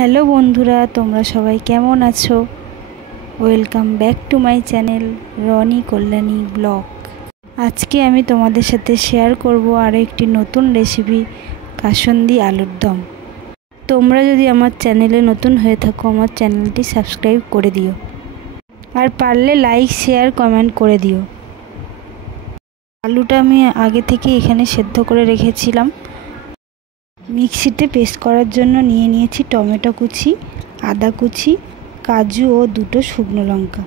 Hello বন্ধুরা, তোমরা সবাই কেমন আছো? Welcome back to my channel Roni Kalyani blog. আজকে আমি তোমাদের সাথে শেয়ার করব আরও একটি নতুন রেসিপি, কাসুন্দি আলুর দম। তোমরা যদি আমার চ্যানেলে নতুন হয়ে থাকো, আমার চ্যানেলটি সাবস্ক্রাইব করে দিও, আর পারলে লাইক শেয়ার কমেন্ট করে দিও। আলুটা আমি আগে থেকে এখানে সেদ্ধ করে রেখেছিলাম। মিক্সিতে পেস্ট করার জন্য নিয়ে নিয়েছি টমেটো কুচি, আদা কুচি, কাজু ও দুটো শুকনো লঙ্কা।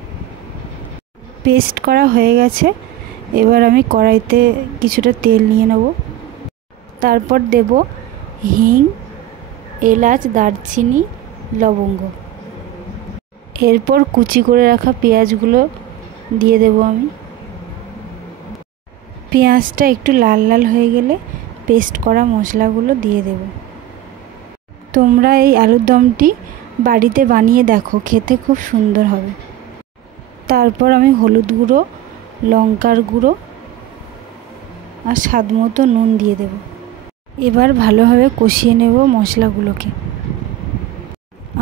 পেস্ট করা হয়ে গেছে। এবার আমি কড়াইতে কিছুটা তেল নিয়ে নেব। তারপর দেব হিং, এলাচ, দারচিনি, লবঙ্গ। এরপর কুচি করে রাখা পেঁয়াজগুলো দিয়ে দেব আমি। পেঁয়াজটা একটু লাল লাল হয়ে গেলে পেস্ট করা মশলাগুলো দিয়ে দেব। তোমরা এই আলুর দমটি বাড়িতে বানিয়ে দেখো, খেতে খুব সুন্দর হবে। তারপর আমি হলুদ গুঁড়ো, লঙ্কার গুঁড়ো আর স্বাদ মতো নুন দিয়ে দেব। এবার ভালোভাবে কষিয়ে নেব মশলাগুলোকে।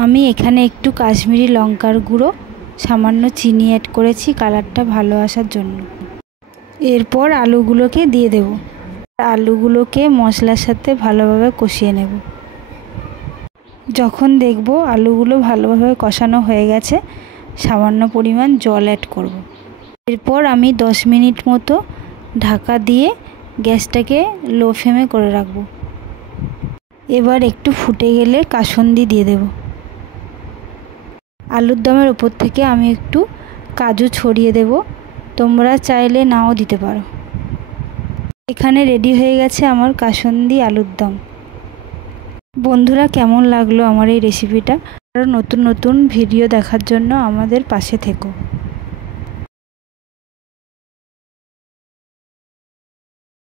আমি এখানে একটু কাশ্মীরি লঙ্কার গুঁড়ো, সামান্য চিনি অ্যাড করেছি কালারটা ভালো আসার জন্য। এরপর আলুগুলোকে দিয়ে দেব। আলুগুলোকে মশলার সাথে ভালোভাবে কষিয়ে নেব। যখন দেখব আলুগুলো ভালোভাবে কষানো হয়ে গেছে, সামান্য পরিমাণ জল অ্যাড করব। এরপর আমি 10 মিনিট মতো ঢাকা দিয়ে গ্যাসটাকে লো ফ্লেমে করে রাখব। এবার একটু ফুটে গেলে কাসুন্দি দিয়ে দেব। আলুর দমের উপর থেকে আমি একটু কাজু ছড়িয়ে দেব, তোমরা চাইলে নাও দিতে পারো। এখানে রেডি হয়ে গেছে আমার কাসুন্দি আলুর দম। বন্ধুরা, কেমন লাগলো আমার এই রেসিপিটা? আরও নতুন নতুন ভিডিও দেখার জন্য আমাদের পাশে থেকো।